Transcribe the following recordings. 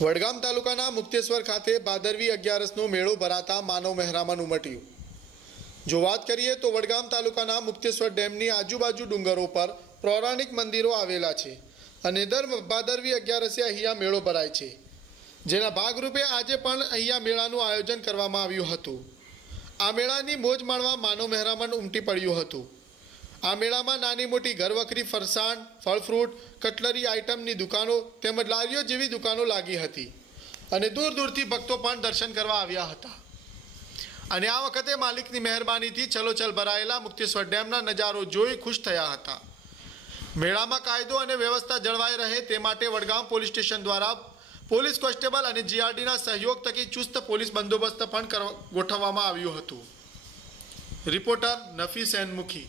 વડગામ તાલુકાના મુક્તેશ્વર ખાતે ભાદરવી અગિયારસનો મેળો ભરાતા માનવ મહેરામણ ઉમટ્યું. જો વાત કરીએ તો વડગામ તાલુકાના મુક્તેશ્વર ડેમની આજુબાજુ ડુંગરો પર પૌરાણિક મંદિરો આવેલા છે અને દર ભાદરવી અગિયારસે અહીંયા મેળો ભરાય છે. જેના ભાગરૂપે આજે પણ અહીંયા મેળાનું આયોજન કરવામાં આવ્યું હતું. આ મેળાની મોજ માણવા માનવ મહેરામણ ઉમટી પડ્યું હતું. આ મેળામાં નાની મોટી ઘરવખરી, ફરસાણ ફળ ફ્રૂટ કટલરી આઇટમની દુકાનો તેમજ લારીઓ જેવી દુકાનો લાગી હતી અને દૂર દૂરથી ભક્તો પણ દર્શન કરવા આવ્યા હતા. અને આ વખતે માલિકની મહેરબાનીથી ચલોચલ ભરાયેલા મુક્તેશ્વર ડેમના નજારો જોઈ ખુશ થયા હતા. મેળામાં કાયદો અને વ્યવસ્થા જળવાઈ રહે તે માટે વડગામ પોલીસ સ્ટેશન દ્વારા પોલીસ કોન્સ્ટેબલ અને જીઆરડીના સહયોગ થકી ચુસ્ત પોલીસ બંદોબસ્ત પણ ગોઠવવામાં આવ્યું હતું. રિપોર્ટર નફીસ એન મુખી.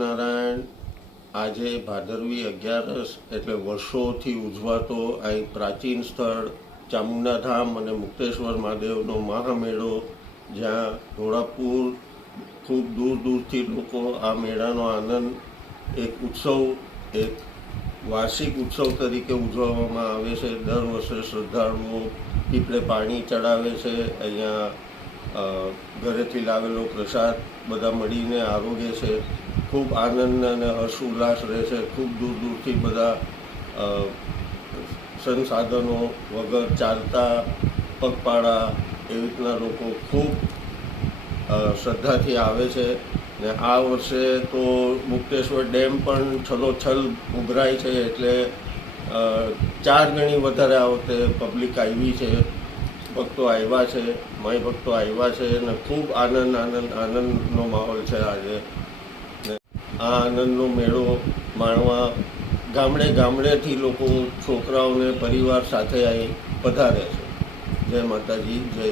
નારાયણ આજે ભાદરવી અગિયારસ એટલે વર્ષોથી ઉજવાતો અહીં પ્રાચીન સ્થળ ચામુંડાધામ અને મુક્તેશ્વર મહાદેવનો મહામેળો, જ્યાં ધોળાપુર ખૂબ દૂર દૂરથી લોકો આ મેળાનો આનંદ, એક ઉત્સવ, એક વાર્ષિક ઉત્સવ તરીકે ઉજવવામાં આવે છે. દર વર્ષે શ્રદ્ધાળુઓ પીપળે પાણી ચડાવે છે. અહીંયા ઘરેથી લાવેલો પ્રસાદ બધા મળીને આરોગે છે. ખૂબ આનંદ અને હર્ષ ઉલ્લાસ રહે છે. ખૂબ દૂર દૂરથી બધા સંસાધનો વગર ચાલતા, પગપાળા એવી રીતના લોકો ખૂબ શ્રદ્ધાથી આવે છે. ને આ વર્ષે તો મુક્તેશ્વર ડેમ પણ છલોછલ ઉભરાય છે એટલે ચાર ગણી વધારે આ વખતે પબ્લિક આવી છે. ભક્તો આવ્યા છે, મય ભક્તો આવ્યા છે અને ખૂબ આનંદ આનંદ, આનંદનો માહોલ છે આજે. આ આનંદનો મેળો માણવા ગામડે ગામડેથી લોકો છોકરાઓને પરિવાર સાથે અહીં પધારે છે. જય માતાજી, જય